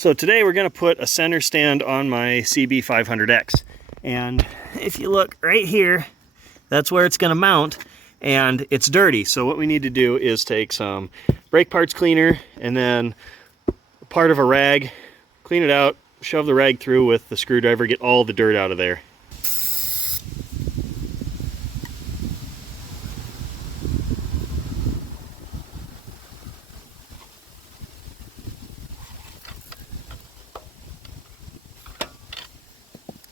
So today we're going to put a center stand on my CB500X. And if you look right here, that's where it's going to mount, and it's dirty. So what we need to do is take some brake parts cleaner and then part of a rag, clean it out, shove the rag through with the screwdriver, get all the dirt out of there.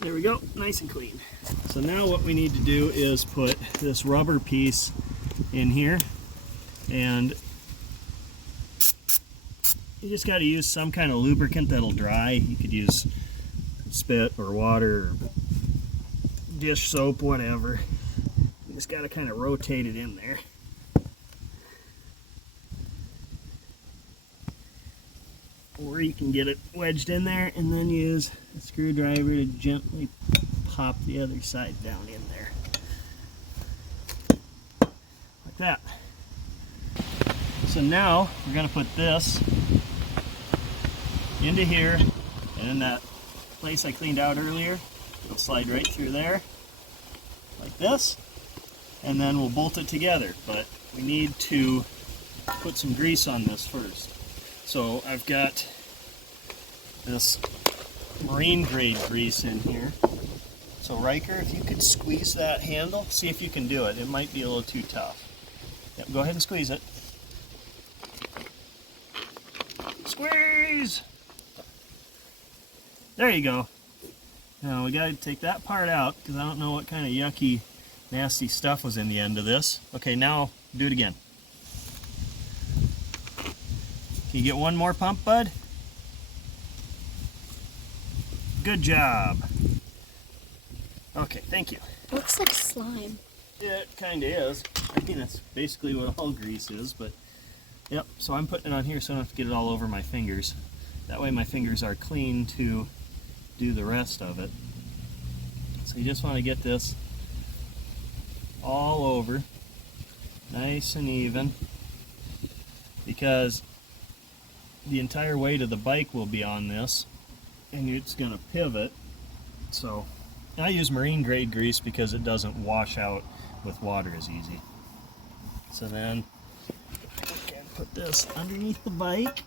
There we go, nice and clean. So now what we need to do is put this rubber piece in here, and you just got to use some kind of lubricant that'll dry. You could use spit or water or dish soap, whatever. You just got to kind of rotate it in there. Or you can get it wedged in there and then use a screwdriver to gently pop the other side down in there. Like that. So now we're going to put this into here, and in that place I cleaned out earlier, it'll slide right through there, like this, and then we'll bolt it together. But we need to put some grease on this first. So I've got this marine grade grease in here. So Riker, if you could squeeze that handle, see if you can do it. It might be a little too tough. Yep, go ahead and squeeze it. Squeeze! There you go. Now we gotta take that part out because I don't know what kind of yucky, nasty stuff was in the end of this. Okay, now do it again. Can you get one more pump, bud? Good job. Okay, thank you. Looks like slime. Yeah, it kind of is. I mean, that's basically what all grease is, but yep. So I'm putting it on here so I don't have to get it all over my fingers. That way my fingers are clean to do the rest of it. So you just want to get this all over, nice and even, because the entire weight of the bike will be on this, and it's going to pivot. So I use marine grade grease because it doesn't wash out with water as easy. So then we can put this underneath the bike.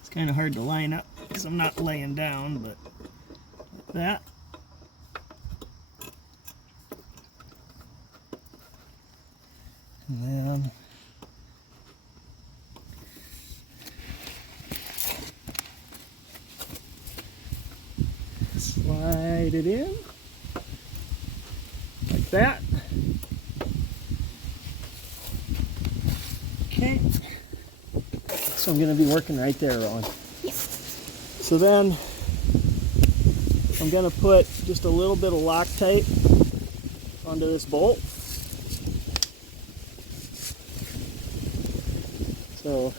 It's kind of hard to line up because I'm not laying down, but like that. And then slide it in like that. Okay, so I'm going to be working right there, Rowan. Yep. So then I'm going to put just a little bit of Loctite onto this bolt. So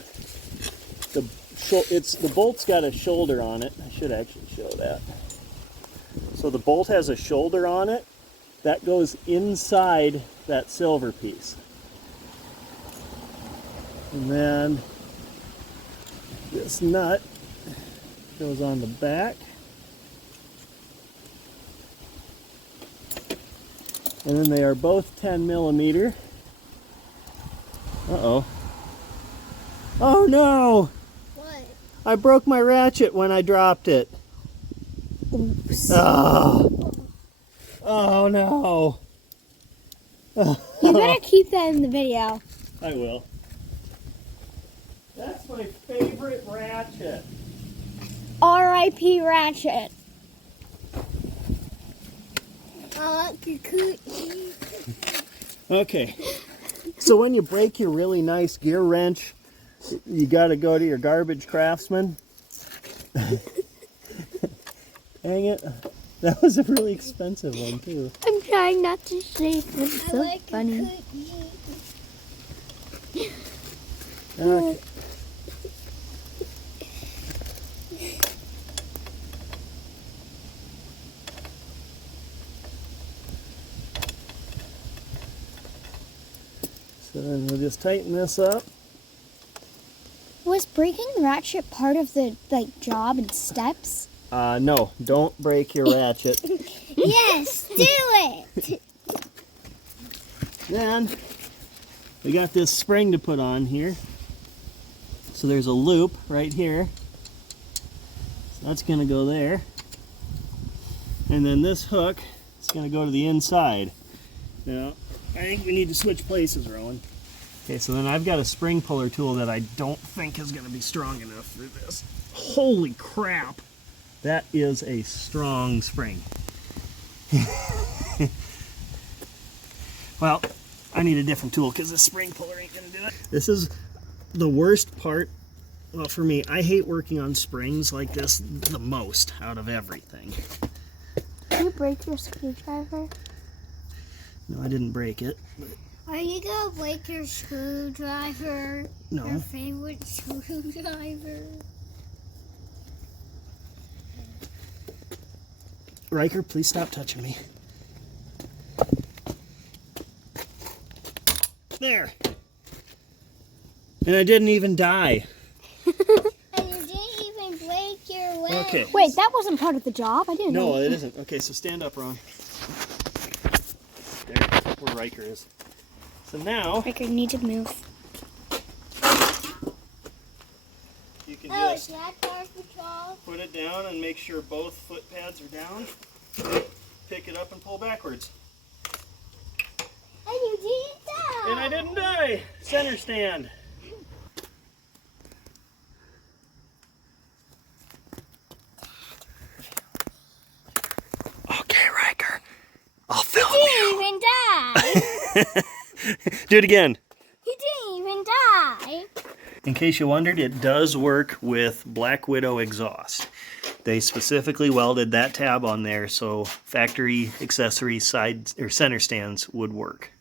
the bolt's got a shoulder on it. I should actually show that. So the bolt has a shoulder on it that goes inside that silver piece. And then this nut goes on the back. And then they are both 10 millimeter. Uh-oh. Oh no! What? I broke my ratchet when I dropped it. Oops. Oh, oh no. You better keep that in the video. I will. That's my favorite ratchet. R.I.P. Ratchet. Okay. So when you break your really nice gear wrench, you got to go to your garbage craftsman. Dang it. That was a really expensive one, too. I'm trying not to shake. It's so funny. Okay. So then we'll just tighten this up. Was is breaking the ratchet part of the job and steps? No, don't break your ratchet. Yes, do it. Then we got this spring to put on here. So there's a loop right here. So that's going to go there. And then this hook is going to go to the inside. Now, I think we need to switch places, Rowan. Okay, so then I've got a spring puller tool that I don't think is going to be strong enough for this. Holy crap! That is a strong spring. Well, I need a different tool because this spring puller ain't going to do it. This is the worst part. Well, for me, I hate working on springs like this the most out of everything. Did you break your screwdriver? No, I didn't break it. But Are you gonna break your screwdriver? no. Your favorite screwdriver? Riker, please stop touching me. There. And I didn't even die. And you didn't even break your leg. Okay. Wait, that wasn't part of the job? I didn't No, know. it isn't. Okay, so stand up, Ron. There, where Riker is. So now Riker, you need to move. you can Oh, just is that part of the job? put it down and make sure both foot pads are down. Pick it up and pull backwards. And you didn't die. And I didn't die. Center stand. Okay, Riker. I'll film You didn't even die. Do it again. You didn't even die. In case you wondered, it does work with Black Widow exhaust. They specifically welded that tab on there so factory accessory side or center stands would work.